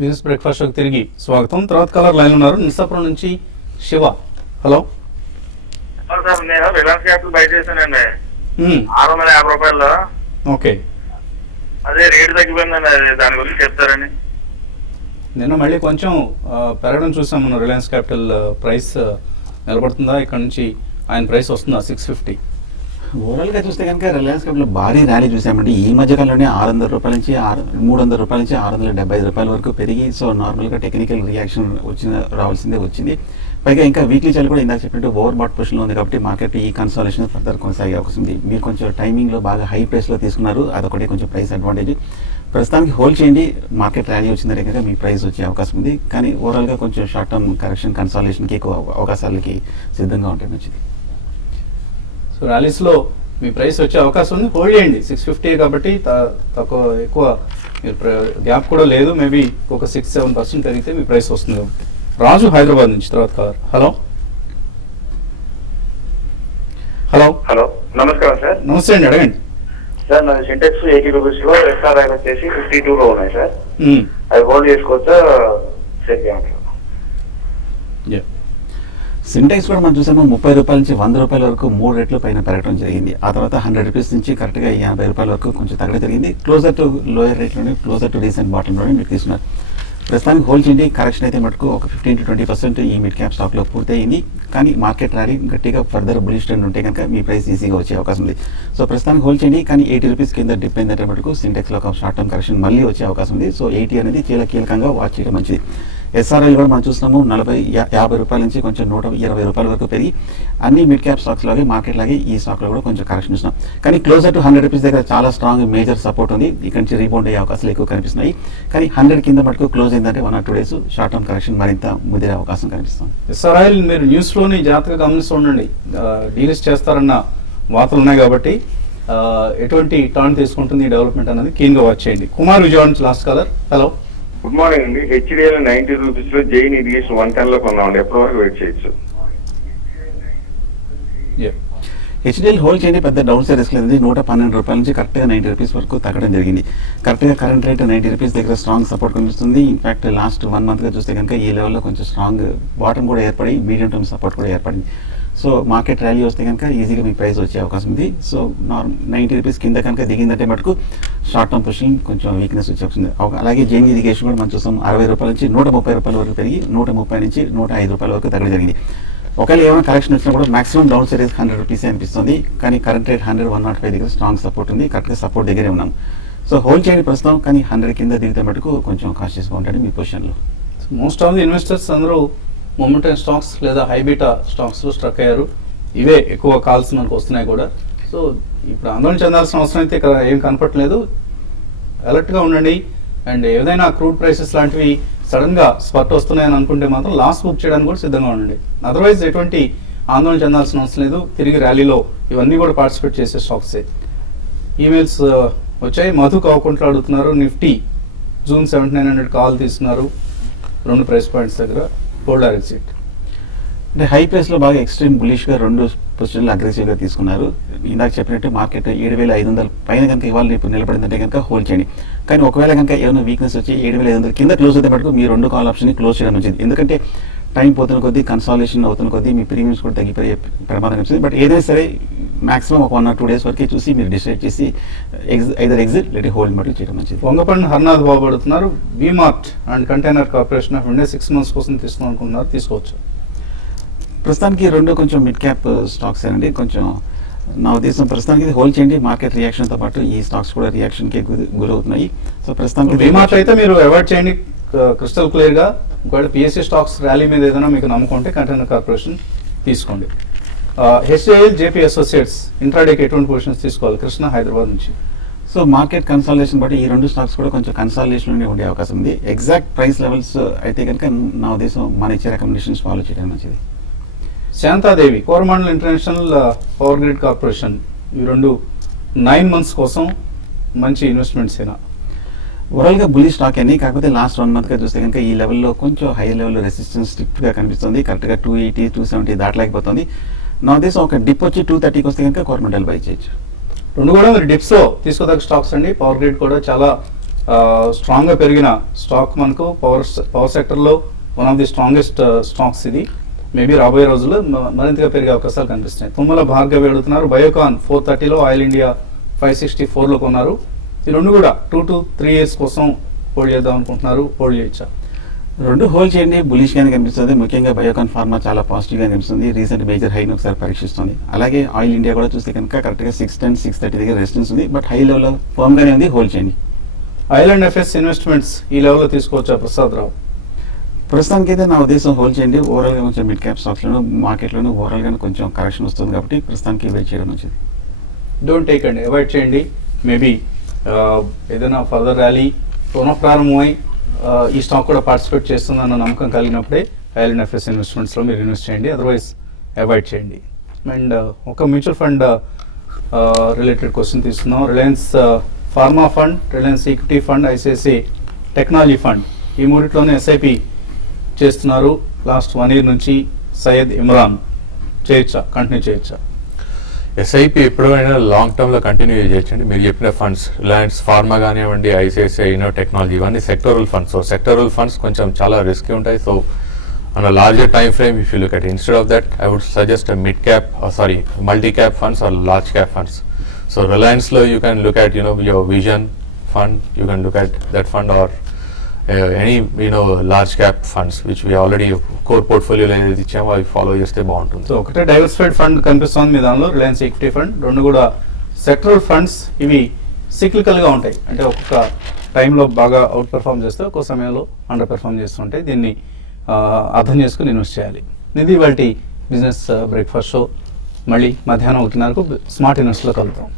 Business breakfast తిరిగి స్వాగతం. తర్వాత కలర్ లైన్ ఉన్నారు నిస్సాపురం నుంచి శివ. హలో సార్, నేను రిలయన్స్ క్యాపిటల్ బై చేశానండి 650 రూపాయల్లో. ఓకే, అదే రేటు తగ్గిపోయిందండి, అదే దాని గురించి చెప్తారని. నిన్న మళ్ళీ కొంచెం పెరగడం చూసాం మనం. రిలయన్స్ క్యాపిటల్ ప్రైస్ నిలబడుతుందా? ఇక్కడ నుంచి ఆయన ప్రైస్ వస్తుందా 650? ఓవరాల్గా చూస్తే కనుక రిలయన్స్ క్యాపిటల్ భారీ ర్యాలీ చూసామండి. ఈ మధ్యకాలంలోనే 600 రూపాయల నుంచి 300 రూపాయల నుంచి 675 రూపాయల వరకు పెరిగి, సో నార్మల్గా టెక్నికల్ రియాక్షన్ రావాల్సిందే వచ్చింది. పైగా ఇంకా వీక్లీ చాలు కూడా ఇందాక చెప్పినట్టు ఓవర్ బాట్ పొజిషన్లో ఉంది కాబట్టి మార్కెట్ ఈ కన్సాలేషన్ ఫర్దర్ కొనసాగే అవకాశం ఉంది. మీరు కొంచెం టైమింగ్లో బాగా హై ప్రైస్లో తీసుకున్నారు, అదొకటి కొంచెం ప్రైస్ అడ్వాంటేజ్. ప్రస్తుతానికి హోల్డ్ చేయండి, మార్కెట్ ర్యాలీ వచ్చిందంటే కనుక మీ ప్రైస్ వచ్చే అవకాశం ఉంది. కానీ ఓవరాల్గా కొంచెం షార్ట్ టర్మ్ కరెక్షన్ కన్సాలేషన్కి ఎక్కువ అవకాశాలకి సిద్ధంగా ఉంటే మంచిది. సో ర్యాలీస్లో మీ ప్రైస్ వచ్చే అవకాశం ఉంది, హోల్డ్ చేయండి. 650 కాబట్టి తక్కువ ఎక్కువ మీరు గ్యాప్ కూడా లేదు. మేబీ ఒక 6-7% పెరిగితే మీ ప్రైస్ వస్తుంది. రాజు హైదరాబాద్ నుంచి తర్వాత కలర్. హలో హలో హలో, నమస్కారం సార్. నమస్తే అండి, అడగండి సార్. నాది సింటెక్స్ 80 రూపీస్ లో, ఎస్ఆర్ఐ వచ్చేసి 52 లో ఉన్నాయి సార్. అవి హోల్డ్ చేసుకోవచ్చా? సెట్ చేయమంటారు. సింటెక్స్ కూడా మనం చూసాము 30 రూపాయల నుంచి 100 రూపాయల వరకు 3 రెట్లు పైన పెరగడం జరిగింది. ఆ తర్వాత 100 రూపీస్ నుంచి కరెక్ట్గా 50 రూపాయల వరకు కొంచెం తగ్గడం జరిగింది. క్లోజర్ టు లోయర్ రేట్లోనే, క్లోజర్ టు రీసెంట్ బాటంలోనే మీరు తీసుకున్నారు. ప్రస్తుతానికి హోల్డ్ చేయండి. కరెక్షన్ అయితే మటుకు ఒక 15-20% ఈ మిడ్ క్యాప్ స్టాక్లో పూర్తయింది. కానీ మార్కెట్ ర్యాలీ గట్టిగా ఫర్దర్ బులిష్ ట్రెండ్ ఉంటే కనుక మీ ప్రైస్ ఈజీగా వచ్చే అవకాశం ఉంది. సో ప్రస్తుతానికి హోల్డ్ చేయండి. కానీ 80 రూపీస్ కింద డిప్ అయిందంటే మటుకు సింటెక్స్లో ఒక షార్ట్ టర్మ్ కరెక్షన్ మళ్ళీ వచ్చే అవకాశం ఉంది. సో 80 అనేది కీలకంగా వాచ్ చేయడం మంచిది. ఎస్ఆర్ఐ కూడా మనం చూస్తున్నాము 50 రూపాయల నుంచి కొంచెం 120 రూపాయల వరకు పెరిగి అన్ని మిడ్ క్యాప్ స్టాక్స్ లాగే మార్కెట్ లాగే ఈ స్టాక్లో కూడా కొంచెం కరెక్షన్ ఇస్తున్నాం. కానీ క్లోజర్ టు 100 రూపీస్ దగ్గర చాలా స్ట్రాంగ్ మేజర్ సపోర్ట్ ఉంది. ఇక్కడ నుంచి రీబౌండ్ అయ్యే అవకాశాలు ఎక్కువ కనిపిస్తున్నాయి. కానీ 100 కింద మటుకు క్లోజ్ అయిందంటే 1 or 2 days short term correction మరింత ముదిరే అవకాశం కనిపిస్తుంది. ఎస్ఆర్ఐ మీరు న్యూస్లోని జాగ్రత్తగా గమనిస్తూ ఉండండి. డీలిస్ట్ చేస్తారన్న వార్తలు ఉన్నాయి కాబట్టి ఎటువంటి టర్న్ తీసుకుంటుంది ఈ డెవలప్మెంట్ అనేది కీన్గా వాచ్ చేయండి. కుమార్ విజయవాడ నుంచి last caller. Hello, good morning అండి. హెచ్డిఎల్ 90 రూపీస్ లో, జైన్ ఇరిగేషన్ 110 లో కొన్నామండి. ఎప్పటి వరకు వెయిట్ చేయొచ్చు? హెచ్డిఎల్ హోల్డ్ చేయండి, పెద్ద డౌన్ సైడ్ రిస్క్ లేదు. 112 రూపాయల నుంచి కరెక్ట్గా 90 రూపీస్ వరకు తగ్గడం జరిగింది. కరెక్ట్గా కరెంట్ రేట్ 90 రూపీస్ దగ్గర స్ట్రాంగ్ సపోర్ట్ కనిపిస్తుంది. ఇన్ఫాక్ట్ లాస్ట్ 1 monthగా చూస్తే కనుక ఈ లెవెల్లో కొంచెం స్ట్రాంగ్ బాటమ్ కూడా ఏర్పడి మీడియం టర్మ్ సపోర్ట్ కూడా ఏర్పడింది. సో మార్కెట్ ర్యాలీ వస్తే కనుక ఈజీగా మీ ప్రైస్ వచ్చే అవకాశం ఉంది. సో 90 రూపీస్ కింద కనుక దిగిందంటే మటుకు షార్ట్ టర్మ్ పొజిషన్ కొంచెం వీక్నెస్ వచ్చే అవకాశం ఉంది. అలాగే జైన్ ఇరిగేషన్ కూడా మనం చూస్తాం 60 రూపాయల నుంచి 130 రూపాయల వరకు పెరిగి 130 నుంచి 105 రూపాయల వరకు తగ్గడం జరిగింది. ఒకవేళ ఏమైనా కరెక్షన్ వచ్చినా కూడా మాక్సిమం డౌన్ సైడ్ 100 రూపీస్ అనిపిస్తుంది. కానీ కరెంట్ రేట్ 100-105 దగ్గర స్ట్రాంగ్ సపోర్ట్ ఉంది. కరెక్ట్గా సపోర్ట్ దగ్గరే ఉన్నాం. సో హోల్డ్ చేయండి ప్రస్తుతం. కానీ 100 కింద దిగితే మటుకు కొంచెం కాన్షియస్గా ఉంటాడు మీ పొజిషన్లో. మోస్ట్ ఆఫ్ ది ఇన్వెస్టర్స్ అందరూ మొమెంటమ్ స్టాక్స్ లేదా హైబీటా స్టాక్స్లో స్ట్రక్ అయ్యారు. ఇవే ఎక్కువ కాల్స్ మనకు వస్తున్నాయి కూడా. సో ఇప్పుడు ఆందోళన చెందాల్సిన అవసరం అయితే ఇక్కడ ఏం కనపట్లేదు. అలర్ట్గా ఉండండి. అండ్ ఏదైనా క్రూడ్ ప్రైసెస్ లాంటివి సడన్గా స్పర్ట్ వస్తున్నాయని అనుకుంటే మాత్రం లాస్ట్ బుక్ చేయడానికి కూడా సిద్ధంగా ఉండండి. అదర్వైజ్ ఎటువంటి ఆందోళన చెందాల్సిన అవసరం లేదు. తిరిగి ర్యాలీలో ఇవన్నీ కూడా పార్టిసిపేట్ చేసే స్టాక్సే. ఈమెయిల్స్ వచ్చాయి. మధు కావుకుంటూ అడుగుతున్నారు. నిఫ్టీ జూన్ 7900 కాల్ తీసుకున్నారు 2 ప్రైస్ పాయింట్స్ దగ్గర. Hold or exit? అంటే హై ప్రైస్లో బాగా ఎక్స్ట్రీమ్ బులిష్గా 2 పొజిషన్లు అగ్రెసివ్గా తీసుకున్నారు. ఇందాక చెప్పినట్టు మార్కెట్ 7500 పైన కనుక ఇవాళ ఇప్పుడు నిలబడిందంటే కనుక హోల్డ్ చేయండి. కానీ ఒకవేళ కనుక ఏమైనా వీక్నెస్ వచ్చి 7500 కింద క్లోజ్ అయితే మటుకు మీ 2 కాల్ ఆప్షన్ని క్లోజ్ చేయడం వచ్చింది. ఎందుకంటే టైం పోతున్న కొద్దీ కన్సాలేషన్ అవుతున్న కొద్దీ మీ ప్రీమియమ్స్ కూడా తగ్గిపోయే ప్రమాదం కనిపిస్తుంది. బట్ ఏదైనా సరే మాక్సిమం ఒక 1 or 2 days వరకే చూసి మీరు డిసైడ్ చేసి ఐదర్ ఎగ్జిట్ లేదా హోల్డ్ మటుకు చేయడం మంచిది. వంగపండి హర్నాథ్ బాబు అడుగుతున్నారు. V-Mart and container corporation of India 6 months కోసం తీసుకున్నాం అనుకుంటున్నారు, తీసుకోవచ్చు? ప్రస్తుతానికి 2 కొంచెం మిడ్ క్యాప్ స్టాక్స్ అండి. కొంచెం నా ఉద్దేశం ప్రస్తుతానికి హోల్డ్ చేయండి. మార్కెట్ రియాక్షన్తో పాటు ఈ స్టాక్స్ కూడా రియాక్షన్కి గురవుతున్నాయి. సో ప్రస్తుతానికి వీమార్ట్ అయితే మీరు అవాయిడ్ చేయండి క్రిస్టల్ క్లియర్గా. ఒకవేళ పిఎస్సీ స్టాక్స్ ర్యాలీ మీద ఏదైనా మీకు నమ్మకం ఉంటే కంటైనర్ కార్పొరేషన్ తీసుకోండి. హెచ్డిఎల్ జేపీ అసోసియేట్స్ ఇంట్రాడేకి ఎటువంటి పొజిషన్స్ తీసుకోవాలి? కృష్ణ హైదరాబాద్ నుంచి. సో మార్కెట్ కన్సాలిడేషన్ బట్టి ఈ 2 స్టాక్స్ కూడా కొంచెం కన్సాలిడేషన్లోనే ఉండే అవకాశం ఉంది. ఎగ్జాక్ట్ ప్రైస్ లెవెల్స్ అయితే కనుక నా ఉద్దేశం మన ఇచ్చే రికమెండేషన్స్ ఫాలో చేయడం మంచిది. Shanta Devi Coromandel international power grid corporation, ఈ 2 9 months కోసం మంచి ఇన్వెస్ట్మెంట్స్ అయినా? ఓవరాల్గా బుల్లిష్ స్టాక్ అని, కాకపోతే లాస్ట్ 1 monthగా చూస్తే కనుక ఈ లెవెల్లో కొంచెం హై లెవెల్లో రెసిస్టెన్స్ స్ట్రిక్ట్గా కనిపిస్తుంది. కరెక్ట్గా 280-270 దాటలేకపోతుంది. నా ఉద్దేశం ఒక డిప్ వచ్చి 230కి వస్తే కనుక కోరమండల్ బై చేయొచ్చు. 2 కూడా మీరు డిప్స్లో తీసుకోదగ్గ స్టాక్స్ అండి. పవర్ గ్రిడ్ కూడా చాలా స్ట్రాంగ్గా పెరిగిన స్టాక్ మనకు పవర్ సెక్టర్లో one of the strongest stocks ఇది. మేబీ రాబోయే రోజుల్లో మరింతగా పెరిగే అవకాశాలు కనిపిస్తున్నాయి. తుమ్మల భార్గవి అడుగుతున్నారు, బయోకాన్ 430లో, ఆయిల్ ఇండియా 564లో కొన్నారు. ఈ రెండు కూడా 2 to 3 years కోసం హోల్డ్ చేద్దాం అనుకుంటున్నారు. హోల్డ్ చేయొచ్చా? రెండు హోల్డ్ చేయండి, బులిష్ గానే కనిపిస్తుంది. ముఖ్యంగా బయోకాన్ ఫార్మా చాలా పాజిటివ్ గా కనిపిస్తుంది. రీసెంట్ మేజర్ హైని ఒకసారి పరీక్షిస్తుంది. అలాగే ఆయిల్ ఇండియా కూడా చూస్తే కనుక కరెక్ట్ గా 610, 630 దగ్గర రెసిస్టెన్స్ ఉంది. బట్ హై లెవెల్ ఫర్మ్ గానే ఉంది, హోల్డ్ చేయండి. ఆయిల్ అండ్ ఎఫ్ఎస్ ఇన్వెస్ట్మెంట్స్ ఈ లెవెల్లో తీసుకోవచ్చా ప్రసాద్ రావు? ప్రస్తుతానికి అయితే నా ఉద్దేశం హోల్డ్ చేయండి. ఓవరాల్ గా కొంచెం మిడ్ క్యాప్ స్టాక్స్ లోను మార్కెట్ లోను ఓవరాల్ గా కొంచెం కరెక్షన్ వస్తుంది కాబట్టి ప్రస్తుతానికి వెయిట్ చేయడం మంచిది. డోంట్ టేక్ అండి, అవాయిడ్ చేయండి. మేబీ ఏదైనా ఫర్దర్ ర్యాలీ పునఃప్రారంభమై ఈ స్టాక్ కూడా పార్టిసిపేట్ చేస్తుందన్న నమ్మకం కలిగినప్పుడే ఆయిల్ అండ్ ఎఫ్ఎస్ ఇన్వెస్ట్మెంట్స్లో మీరు ఇన్వెస్ట్ చేయండి, అదర్వైజ్ అవాయిడ్ చేయండి. అండ్ ఒక మ్యూచువల్ ఫండ్ రిలేటెడ్ క్వశ్చన్ తీసుకుందాం. Reliance pharma fund, Reliance equity fund, ICICI technology fund, ఈ మూడిట్లోనే ఎస్ఐపి చేస్తున్నారు లాస్ట్ 1 year నుంచి. సయ్యద్ ఇమ్రాన్ చేయొచ్చా, కంటిన్యూ చేయొచ్చా? ఎస్ఐపి ఎప్పుడైనా లాంగ్ టర్మ్ లో కంటిన్యూ చేయొచ్చండి. మీరు చెప్పిన ఫండ్స్ రిలయన్స్ ఫార్మా కానివ్వండి, ఐసిఐసిఐ టెక్నాలజీ, ఇవన్నీ sectoral funds. So sectoral funds కొంచెం చాలా రిస్కీ ఉంటాయి. So on a larger time frame, if you look at it, instead of that, I would suggest a multi-cap funds or large cap funds. So Reliance lo you can look at, your Vision fund, you can look at that fund, or any, large cap funds, which we already core portfolio lo ఏది ఇచ్చామో అవి follow చేస్తే బాగుంటుంది. So ఒకటే diversified fund కనిపిస్తుంది మీ దానిలో, Reliance equity fund. రెండు కూడా సెక్టరల్ ఫండ్స్. ఇవి సిక్లికల్గా ఉంటాయి, అంటే ఒక్కొక్క టైంలో బాగా అవుట్ పెర్ఫామ్ చేస్తే ఒక్కొక్క సమయంలో అండర్ పెర్ఫామ్ చేస్తుంటాయి. దీన్ని అర్థం చేసుకుని ఇన్వెస్ట్ చేయాలి. ఇది ఇవాళ బిజినెస్ బ్రేక్ఫాస్ట్ షో. మళ్ళీ మధ్యాహ్నం 1:30కు స్మార్ట్ ఇన్వెస్ట్లో కలుద్దాం.